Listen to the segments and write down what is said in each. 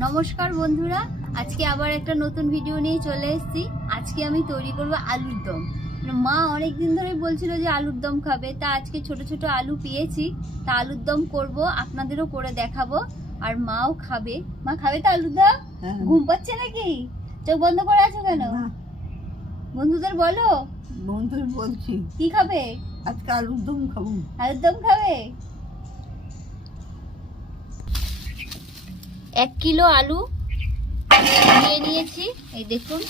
নমস্কার বন্ধুরা আজকে আবার একটা নতুন ভিডিও নিয়ে চলে এসেছি। আজকে আমি তৈরি করব আলুর দম। মানে মা অনেক দিন ধরেই বলছিল যে আলুর দম খাবে তা আজকে ছোট ছোট আলু পেয়েছি। তা আলুর দম করব আপনাদেরও করে দেখাবো। আর মাও খাবে। মা খাবে তো আলুর দম? হ্যাঁ। ঘুম পাচ্ছে নাকি? চোখ বন্ধ করে আছো কেন? বন্ধুদের বলো। বন্ধুর বলছি। কি খাবে? আজকে আলুর দম খাব। আলুর দম খাবে? এক কিলো আলু নিয়ে নিয়েছি, এই দেখুন।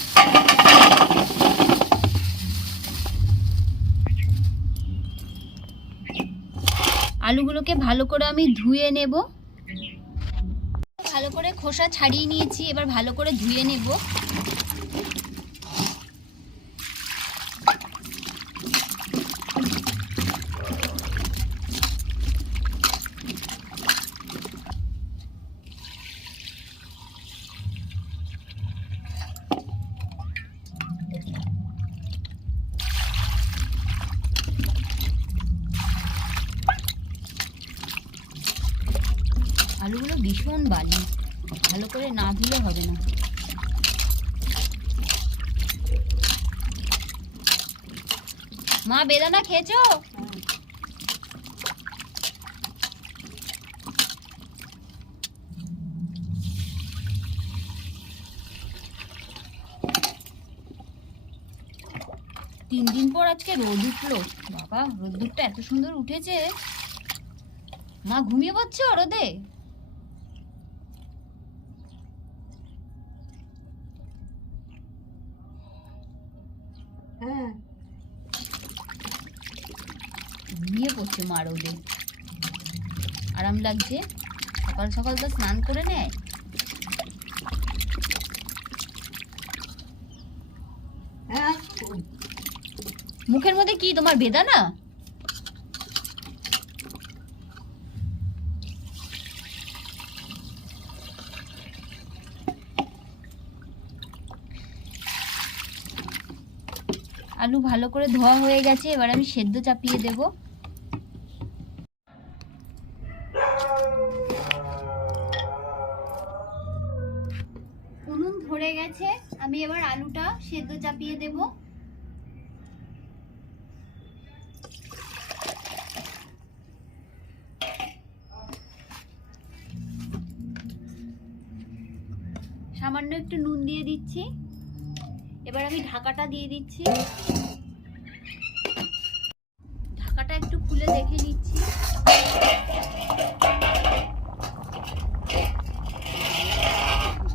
আলুগুলোকে ভালো করে আমি ধুয়ে নেব। ভালো করে খোসা ছাড়িয়ে নিয়েছি, এবার ভালো করে ধুয়ে নেব আলুগুলো ভীষণ বালি। ভালো করে না ধুলে হবে না। মা, বেদানা খেয়েছো? তিন দিন পর আজকে রোদ উঠল। বাবা রোদ্দুরটা এত সুন্দর উঠেছে। মা, ঘুমিয়ে পড়ছো রোদে হ্যাঁ ঘুমিয়ে পড়ছে মা রোদে। আরাম লাগছে? সকাল সকাল তো স্নান করে নেয়। হ্যাঁ মুখের মধ্যে কি তোমার বেদানা? আলু ভালো করে ধোয়া হয়ে গেছে, এবার আমি সেদ্ধ চাপিয়ে দেব। উনুন ধরে গেছে, আমি এবার আলুটা সেদ্ধ চাপিয়ে দেবো। সামান্য একটু নুন দিয়ে দিচ্ছি। এবার আমি ঢাকাটা দিয়ে দিচ্ছি। ঢাকাটা একটু খুলে দেখে নিচ্ছি।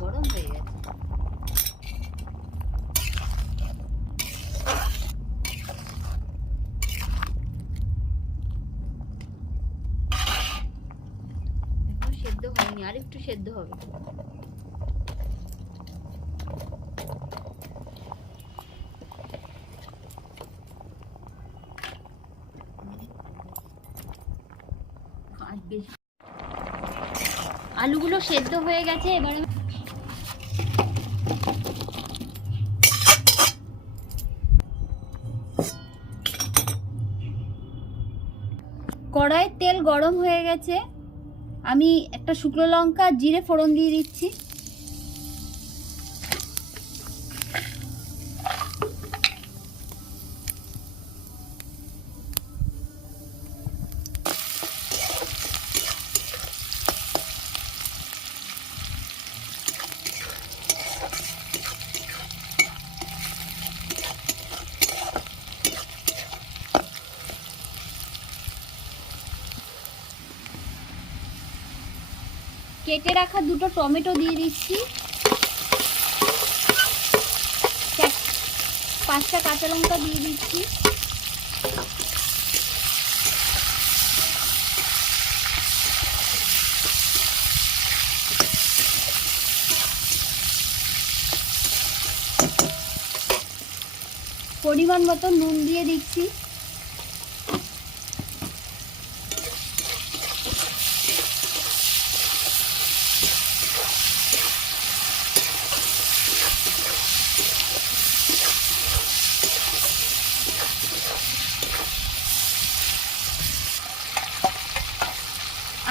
গরম হয়ে গেছে। সেদ্ধ হয়নি আর একটু সেদ্ধ হবে। আলুগুলো সেদ্ধ হয়ে গেছে, এবার কড়াইয়ের তেল গরম হয়ে গেছে। আমি একটা শুকনো লঙ্কা, জিরে ফোড়ন দিয়ে দিচ্ছি। কেটে রাখা দুটো টমেটো দিয়ে দিচ্ছি। পাঁচটা কাঁচা লঙ্কা দিয়ে দিচ্ছি। পরিমাণ মতো নুন দিয়ে দিচ্ছি।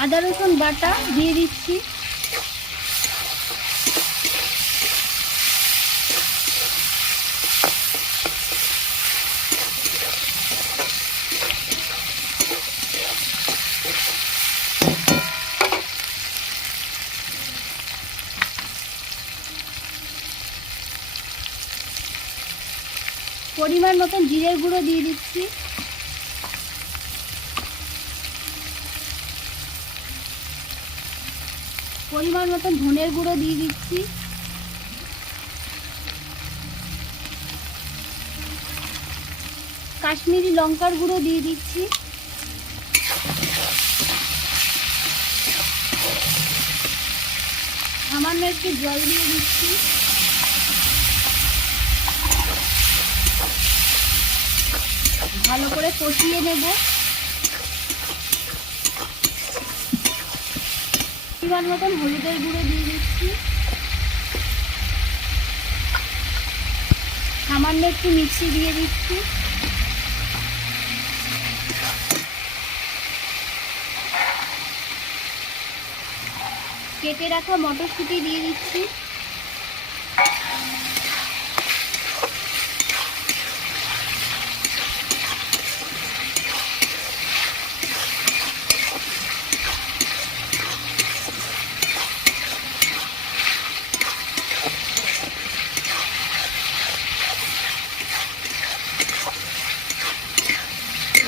আদা রসুন বাটা দিয়ে দিচ্ছি। পরিমাণ মতন জিরের গুঁড়ো দিয়ে দিচ্ছি। পরিমাণ মতন ধনের গুঁড়ো দিয়ে দিচ্ছি। কাশ্মীরি লঙ্কার গুঁড়ো দিয়ে দিচ্ছি। সামান্য একটু জল দিয়ে দিচ্ছি। ভালো করে কষিয়ে নেব। পরিমাণ মতন হলুদের গুঁড়ো দিয়ে দিচ্ছি। সামান্য একটু মিক্সি দিয়ে দিচ্ছি। কেটে রাখা মটরশুঁটি দিয়ে দিচ্ছি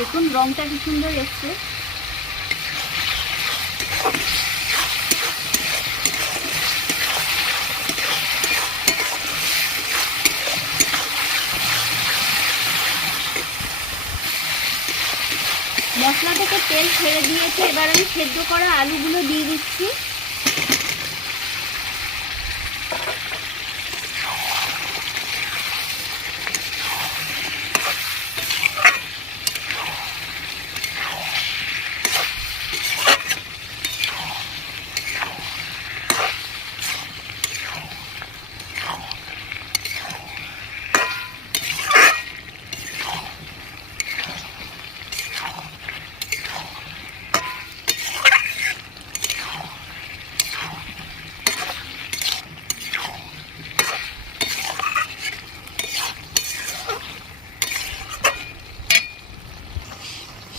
দেখুন রংটা কি সুন্দর এসছে। মশলা থেকে তেল ছেড়ে দিয়েছে, এবার আমি সেদ্ধ করা আলুগুলো দিয়ে দিচ্ছি।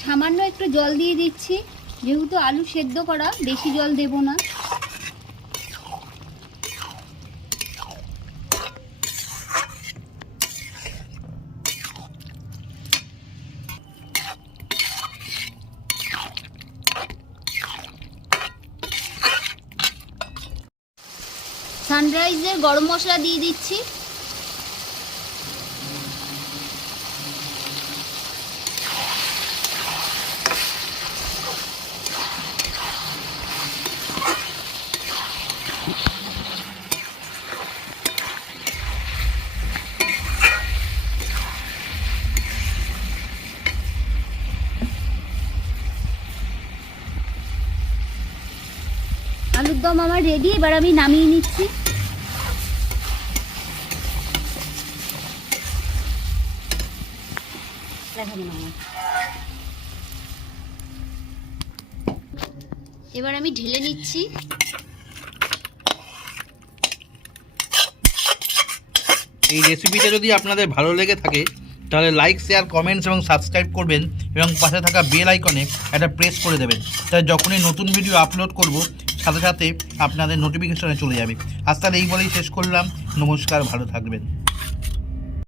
সামান্য একটু জল দিয়ে দিচ্ছি। যেহেতু আলু সেদ্ধ করা, বেশি জল দেব না। সানরাইজের গরম মশলা দিয়ে দিচ্ছি। আলুর দম আমার রেডি এবার আমি নামিয়ে নিচ্ছি। এবার আমি ঢেলে নিচ্ছি। এই রেসিপিটা যদি আপনাদের ভালো লেগে থাকে, তাহলে লাইক শেয়ার কমেন্টস এবং সাবস্ক্রাইব করবেন এবং পাশে থাকা বেল আইকনে একটা প্রেস করে দেবেন। তাই যখনই নতুন ভিডিও আপলোড করব সাথে সাথে আপনাদের নোটিফিকেশনে চলে যাবে। আজ তাহলে এই বলেই শেষ করলাম। নমস্কার, ভালো থাকবেন।